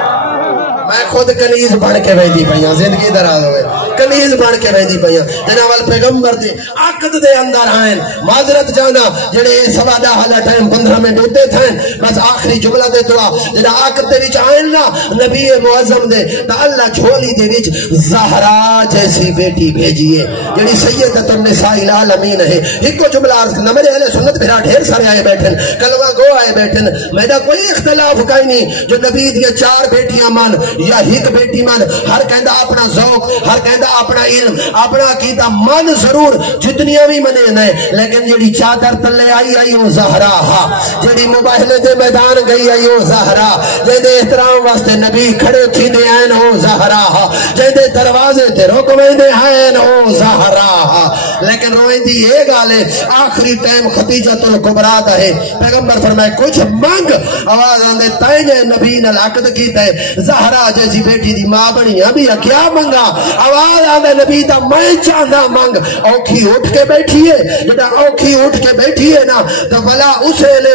میں خود کنیز بن کے ویندی پئیاں زندگی دراز ہوئے کنیز بن کے ویندی پئیاں جناب پیغمبر دے عقد دے اندر آئیں معذرت جانا جڑے سوا دا حالا ٹائم 15 منٹ ہوتے تھے بس آخری جملہ دے دعا جڑا عقد دے وچ آئیں نا نبی معظم دے تا اللہ جھولی دے وچ زہرا جیسی بیٹی بھیجیے جڑی سیدۃ النساء العالمین ہے ایک کو جملہ عرض کرنا میرے اہل سنت میرا ڈھیر سارے آئے بیٹھن کلمہ گو آئے بیٹھن میرا کوئی اختلاف کہیں نہیں جو نبی دی 4 بیٹیاں مان یا ایک بیٹی من ہر کہندہ اپنا ذوق ہر کہندہ اپنا علم اپنا عقیدہ من ضرور جتنیاں بھی منے نہیں لیکن جڑی چادر تلے آئی وہ زہرا ہا جڑی مباہلے دے میدان گئی آئی وہ زہرا جیدے احترام واسطے نبی کھڑے تھی دے آئین وہ زہرا ہا جیدے دروازے تے رکویں دے آئین وہ زہرا ہا لیکن روئیں دی یہ گالے آخری ٹائم خدیجۃ الکبریٰ دا ہے پیغمبر فرمائے کچھ منگ آواز آندے تائنے نبی نے عقد کیتا ہے زہرا جیسی بیٹی دی ماں بنی ابھی کیا منگا آواز آدھے نبی تا میں چاہنا منگ اوکھی اٹھ کے بیٹھی ہے جدا اوکھی اٹھ کے بیٹھی ہے نا تو بلا اسے لے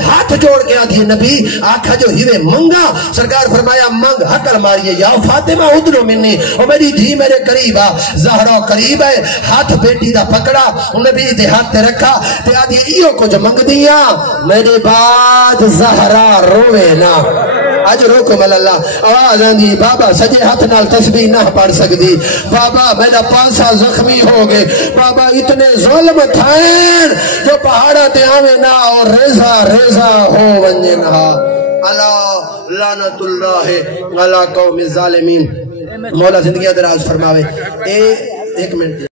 ہاتھ جوڑ کے آدھی نبی آکھا جو ہیوے منگا سرکار فرمایا منگ حقل ماریے یا فاطمہ ادنو منی اور میری دھی میرے قریب آ زہرہ قریب ہے ہاتھ بیٹی دا پکڑا نبی دے ہاتھ تے رکھا تے آدھی ایو کو جو منگ دیا میرے بعد زہرہ روے نا آج روکو مل اللہ آواز آندھی بابا سجے ہاتھ نال تسبیح نہ پڑھ سکتی بابا میرا پانسا زخمی ہو گئے بابا اتنے ظلم تھائیں جو پہاڑا تے آوے نا اور ریزہ ریزہ ہو ونجے نہا اللہ لعنت اللہ علی قوم الظالمین مولا زندگی دراز فرماوے ایک منٹ